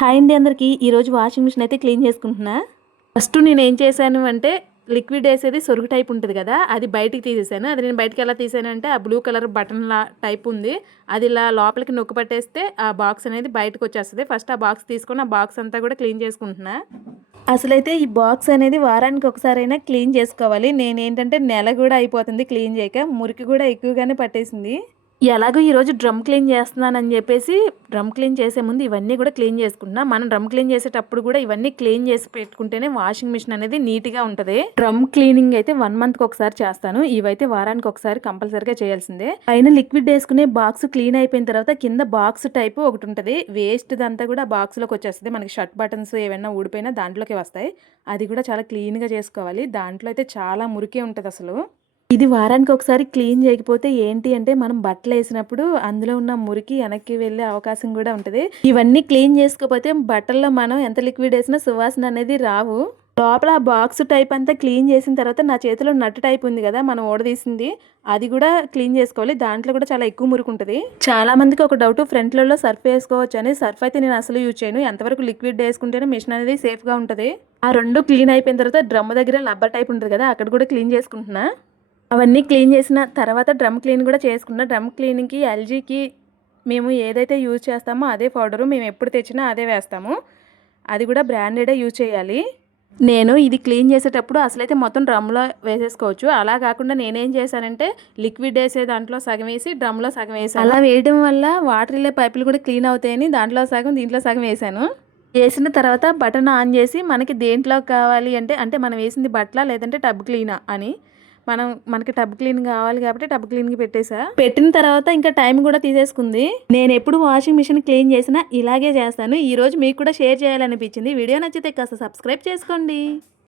Hi అండి అందరికీ. ఈరోజు వాషింగ్ మిషన్ అయితే క్లీన్ చేసుకుంటున్నా. ఫస్ట్ నేను ఏం చేశాను అంటే లిక్విడ్ వేసేది సొరుగు టైప్ ఉంటుంది కదా అది బయటికి తీసేసాను అది నేను బయటికి ఎలా తీసాను అంటే ఆ బ్లూ కలర్ బటన్ లా టైప్ ఉంది. అది ఇలా లోపలికి నొక్కు పట్టేస్తే ఆ బాక్స్ అనేది బయటకు వచ్చేస్తుంది. ఫస్ట్ ఆ బాక్స్ తీసుకొని ఆ బాక్స్ అంతా కూడా క్లీన్ చేసుకుంటున్నా. అసలైతే ఈ బాక్స్ అనేది వారానికి ఒకసారైనా క్లీన్ చేసుకోవాలి. నేనేంటంటే నెల కూడా అయిపోతుంది క్లీన్ చేయక మురికి కూడా ఎక్కువగానే పట్టేసింది. ఎలాగో ఈరోజు డ్రమ్ క్లీన్ చేస్తున్నానని చెప్పేసి డ్రమ్ క్లీన్ చేసే ముందు ఇవన్నీ కూడా క్లీన్ చేసుకున్నా మనం డ్రమ్ క్లీన్ చేసేటప్పుడు కూడా ఇవన్నీ క్లీన్ చేసి పెట్టుకుంటేనే వాషింగ్ మిషన్ అనేది నీట్గా ఉంటుంది. డ్రమ్ క్లీనింగ్ అయితే వన్ మంత్కి ఒకసారి చేస్తాను. ఇవైతే వారానికి ఒకసారి కంపల్సరీగా చేయాల్సిందే. పైన లిక్విడ్ వేసుకునే బాక్స్ క్లీన్ అయిపోయిన తర్వాత కింద బాక్స్ టైప్ ఒకటి ఉంటుంది. వేస్ట్ అంతా కూడా బాక్స్లోకి వచ్చేస్తుంది. మనకి షర్ట్ బటన్స్ ఏమైనా ఊడిపోయినా దాంట్లోకి వస్తాయి. అది కూడా చాలా క్లీన్గా చేసుకోవాలి. దాంట్లో అయితే చాలా మురికే ఉంటుంది అసలు. ఇది వారానికి ఒకసారి క్లీన్ చేయకపోతే ఏంటి అంటే మనం బట్టలు వేసినప్పుడు అందులో ఉన్న మురికి వెనక్కి వెళ్ళే అవకాశం కూడా ఉంటుంది. ఇవన్నీ క్లీన్ చేసుకోకపోతే బట్టల్లో మనం ఎంత లిక్విడ్ వేసినా సువాసన అనేది రావు. లోపల ఆ బాక్స్ టైప్ అంతా క్లీన్ చేసిన తర్వాత నా చేతిలో నట్టు టైప్ ఉంది కదా మనం ఓడదీసింది అది కూడా క్లీన్ చేసుకోవాలి. దాంట్లో కూడా చాలా ఎక్కువ మురికి ఉంటుంది. చాలా మందికి ఒక డౌట్ ఫ్రంట్లలో సర్ఫ్ వేసుకోవచ్చు అని. సర్ఫ్ అయితే నేను అసలు యూజ్ చేయను. ఎంతవరకు లిక్విడ్ వేసుకుంటేనే మిషన్ అనేది సేఫ్గా ఉంటుంది. ఆ రెండు క్లీన్ అయిపోయిన తర్వాత డ్రమ్ దగ్గర లబ్బర్ టైప్ ఉంటుంది కదా అక్కడ కూడా క్లీన్ చేసుకుంటున్నా. అవన్నీ క్లీన్ చేసిన తర్వాత డ్రమ్ క్లీన్ కూడా చేసుకున్నా. డ్రమ్ క్లీన్కి ఎల్జీకి మేము ఏదైతే యూజ్ చేస్తామో అదే పౌడరు మేము ఎప్పుడు తెచ్చినా అదే వేస్తాము. అది కూడా బ్రాండెడే యూజ్ చేయాలి. నేను ఇది క్లీన్ చేసేటప్పుడు అసలైతే మొత్తం డ్రమ్లో వేసేసుకోవచ్చు. అలా కాకుండా నేనేం చేశానంటే లిక్విడ్ వేసే దాంట్లో సగం వేసి డ్రమ్లో సగం వేసాను. అలా వేయడం వల్ల వాటర్ వెళ్ళే పైపులు కూడా క్లీన్ అవుతాయని దాంట్లో సగం దీంట్లో సగం వేసాను. వేసిన తర్వాత బటన్ ఆన్ చేసి మనకి దేంట్లో కావాలి అంటే అంటే మనం వేసింది బట్టల లేదంటే టబ్ క్లీనా అని మనం మనకి టబ్ క్లీన్ కావాలి కాబట్టి టబ్ క్లీన్కి పెట్టేసా. పెట్టిన తర్వాత ఇంకా టైం కూడా తీసేసుకుంది. నేను ఎప్పుడు వాషింగ్ మిషన్ క్లీన్ చేసినా ఇలాగే చేస్తాను. ఈ రోజు మీకు కూడా షేర్ చేయాలనిపించింది. వీడియో నచ్చితే కాస్త సబ్స్క్రైబ్ చేసుకోండి.